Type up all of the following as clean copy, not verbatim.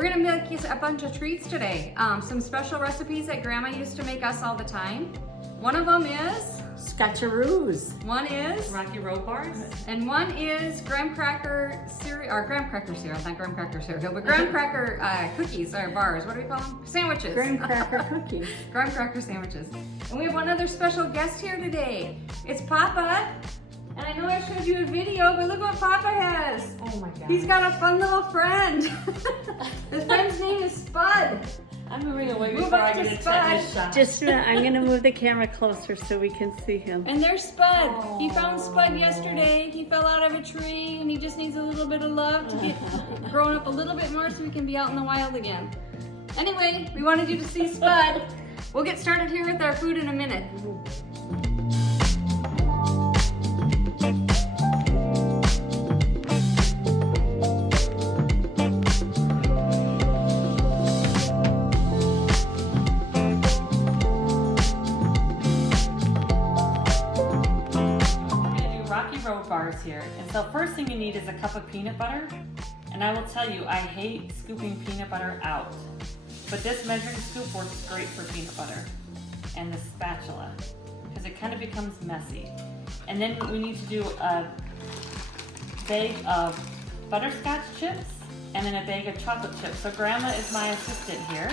We're gonna make you a bunch of treats today. Some special recipes that Grandma used to make us all the time. One of them is Scotcheroos. One is Rocky Road bars. And one is graham cracker cereal, or graham cracker cereal, not graham cracker cereal, but graham cracker cookies or bars. What do we call them? Sandwiches. Graham cracker cookies. Graham cracker sandwiches. And we have one other special guest here today. It's Papa. And I know I showed you a video, but look what Papa has. Oh my God. He's got a fun little friend. His friend's name is Spud. I'm moving away Move before up I to get a Spud. tetanus shot. Just a minute, I'm gonna move the camera closer so we can see him. And there's Spud. He found Spud yesterday. He fell out of a tree and he just needs a little bit of love to get grown up a little bit more so he can be out in the wild again. Anyway, we wanted you to see Spud. We'll get started here with our food in a minute. Bars here. And so first thing you need is a cup of peanut butter. And I will tell you, I hate scooping peanut butter out. But this measuring scoop works great for peanut butter. And the spatula, because it kind of becomes messy. And then we need to do a bag of butterscotch chips and then a bag of chocolate chips. So Grandma is my assistant here.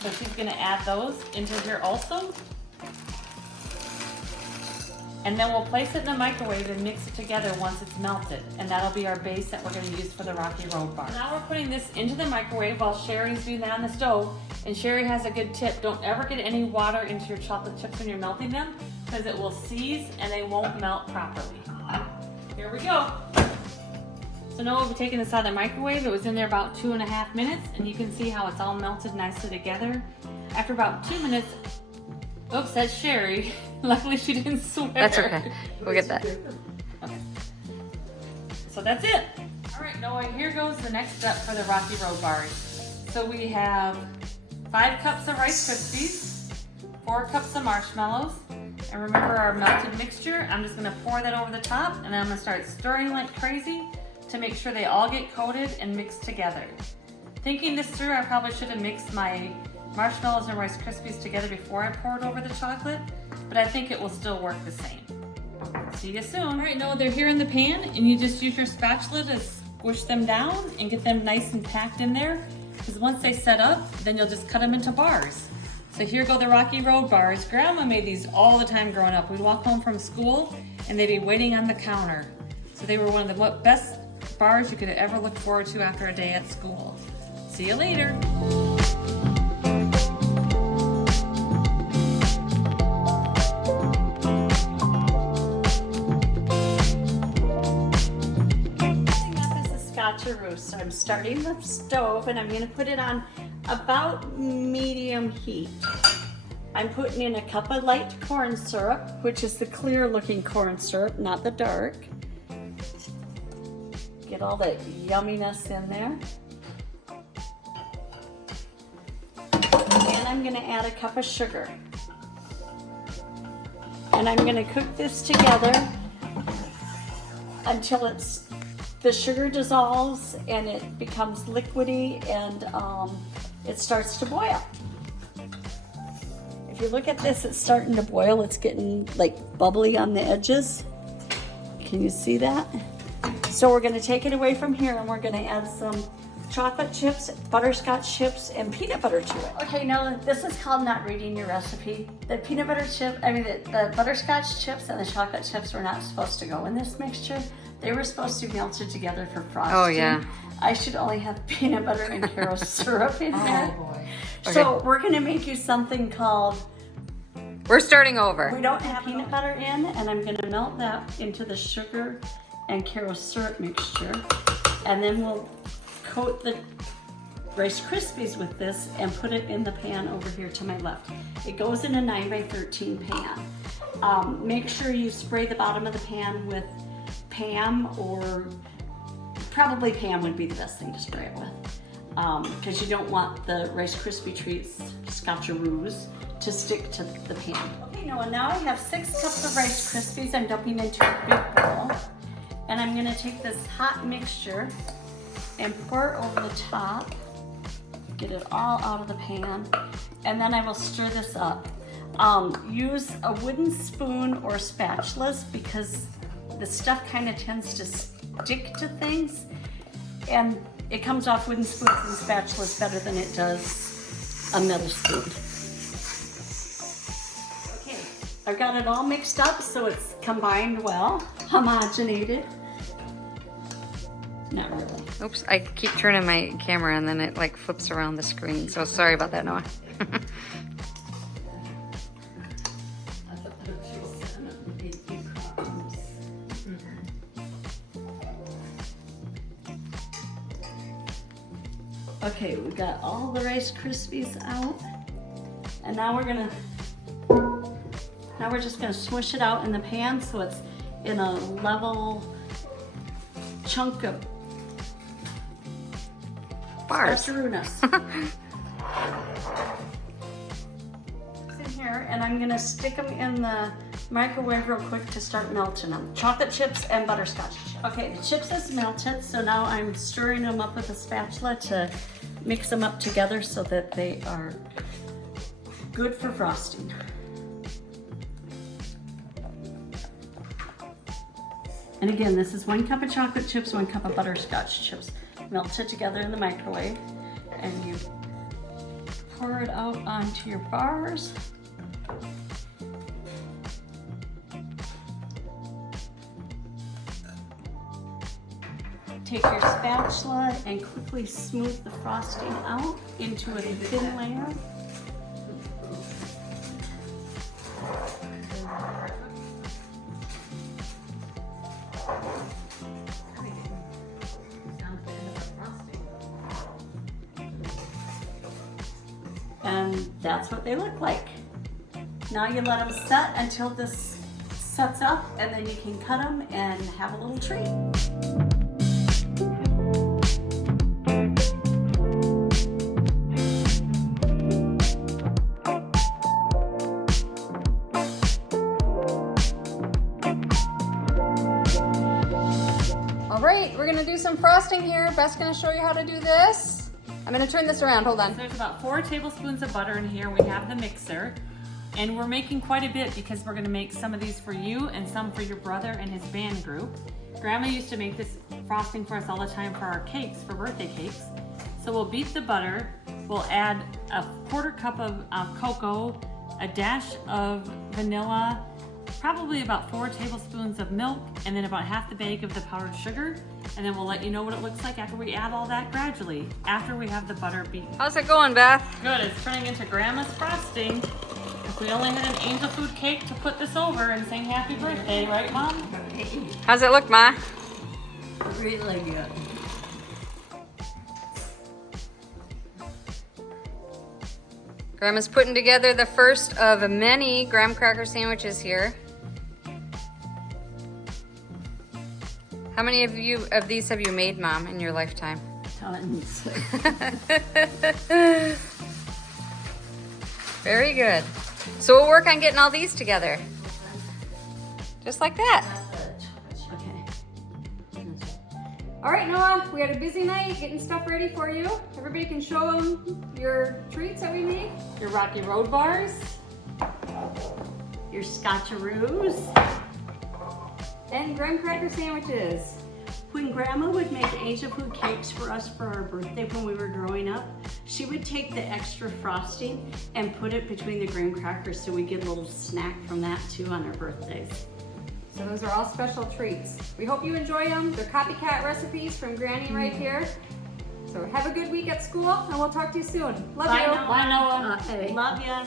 So she's gonna add those into here also. And then we'll place it in the microwave and mix it together once it's melted. And that'll be our base that we're gonna use for the Rocky Road bar. Now we're putting this into the microwave while Sherry's doing that on the stove. And Sherry has a good tip. Don't ever get any water into your chocolate chips when you're melting them, because it will seize and they won't melt properly. Here we go. So now we'll be taking this out of the microwave. It was in there about 2.5 minutes, and you can see how it's all melted nicely together. After about 2 minutes, oops, that's Sherry. Luckily she didn't swear. That's okay. We'll get that. Okay. So that's it. All right, Noah, here goes the next step for the Rocky Road bars. So we have 5 cups of Rice Krispies, 4 cups of marshmallows, and remember our melted mixture. I'm just gonna pour that over the top, and then I'm gonna start stirring like crazy to make sure they all get coated and mixed together. Thinking this through, I probably should have mixed my marshmallows and Rice Krispies together before I poured over the chocolate, but I think it will still work the same. See you soon. All right, Noah, they're here in the pan, and you just use your spatula to squish them down and get them nice and packed in there, because once they set up, then you'll just cut them into bars. So here go the Rocky Road bars. Grandma made these all the time growing up. We'd walk home from school, and they'd be waiting on the counter. So they were one of the best bars you could ever look forward to after a day at school. See you later. Scotcheroos. So I'm starting the stove and I'm going to put it on about medium heat. I'm putting in a cup of light corn syrup, which is the clear looking corn syrup, not the dark. Get all the yumminess in there. And I'm going to add a cup of sugar. And I'm going to cook this together until the sugar dissolves and it becomes liquidy and it starts to boil. If you look at this, it's starting to boil. It's getting like bubbly on the edges. Can you see that? So we're gonna take it away from here and we're gonna add some chocolate chips, butterscotch chips, and peanut butter to it. Okay, now this is called not reading your recipe. The peanut butter chip, the butterscotch chips and the chocolate chips were not supposed to go in this mixture. They were supposed to be melted together for frosting. Oh, yeah. I should only have peanut butter and Caro syrup in there. Oh boy. So we're gonna make you something called, We're starting over. we don't have peanut butter in, and I'm gonna melt that into the sugar and Caro syrup mixture. And then we'll coat the Rice Krispies with this and put it in the pan over here to my left. It goes in a 9x13 pan. Make sure you spray the bottom of the pan with Pam, or probably Pam would be the best thing to spray it with, because you don't want the Rice Krispie treats, Scotcheroos, to stick to the pan. Okay, Noah, now I have 6 cups of Rice Krispies I'm dumping into a big bowl, and I'm gonna take this hot mixture and pour it over the top. get it all out of the pan. And then I will stir this up. Use a wooden spoon or spatulas because the stuff kind of tends to stick to things. And it comes off wooden spoons and spatulas better than it does a metal spoon. Okay, I've got it all mixed up so it's combined well, homogenated. Not really. Oops, I keep turning my camera and then it like flips around the screen. So sorry about that, Noah. Okay, we got all the Rice Krispies out. And now we're just gonna smush it out in the pan so it's in a level chunk of Bars. Scotcheroos. In here, and I'm gonna stick them in the microwave real quick to start melting them. Chocolate chips and butterscotch chips. Okay, the chips is melted, so now I'm stirring them up with a spatula to mix them up together so that they are good for frosting. And again, this is 1 cup of chocolate chips, 1 cup of butterscotch chips. Melted together in the microwave, and you pour it out onto your bars. Take your spatula and quickly smooth the frosting out into a thin layer. And that's what they look like. Now you let them set until this sets up, and then you can cut them and have a little treat. All right, we're gonna do some frosting here. Beth's gonna show you how to do this. I'm gonna turn this around, hold on. There's about 4 tablespoons of butter in here. We have the mixer, and we're making quite a bit because we're gonna make some of these for you and some for your brother and his band group. Grandma used to make this frosting for us all the time for our cakes, for birthday cakes. So we'll beat the butter, we'll add a 1/4 cup of cocoa, a dash of vanilla, probably about 4 tablespoons of milk, and then about half the bag of the powdered sugar. And then we'll let you know what it looks like after we add all that gradually, after we have the butter beaten. How's it going, Beth? Good, it's turning into Grandma's frosting. If we only had an angel food cake to put this over and sing happy birthday, right, Mom? How's it look, Ma? Really good. Grandma's putting together the first of many graham cracker sandwiches here. How many of these have you made, Mom, in your lifetime? Tons. Very good. So we'll work on getting all these together. Just like that. Okay. All right, Noah, we had a busy night getting stuff ready for you. Everybody can show them your treats that we made. Your Rocky Road bars. Your Scotcheroos. And graham cracker sandwiches. When Grandma would make angel food cakes for us for our birthday when we were growing up, she would take the extra frosting and put it between the graham crackers so we get a little snack from that too on our birthdays. So those are all special treats. We hope you enjoy them. They're copycat recipes from Granny right here. So have a good week at school, and we'll talk to you soon. Love you. Bye, Noah. Love ya.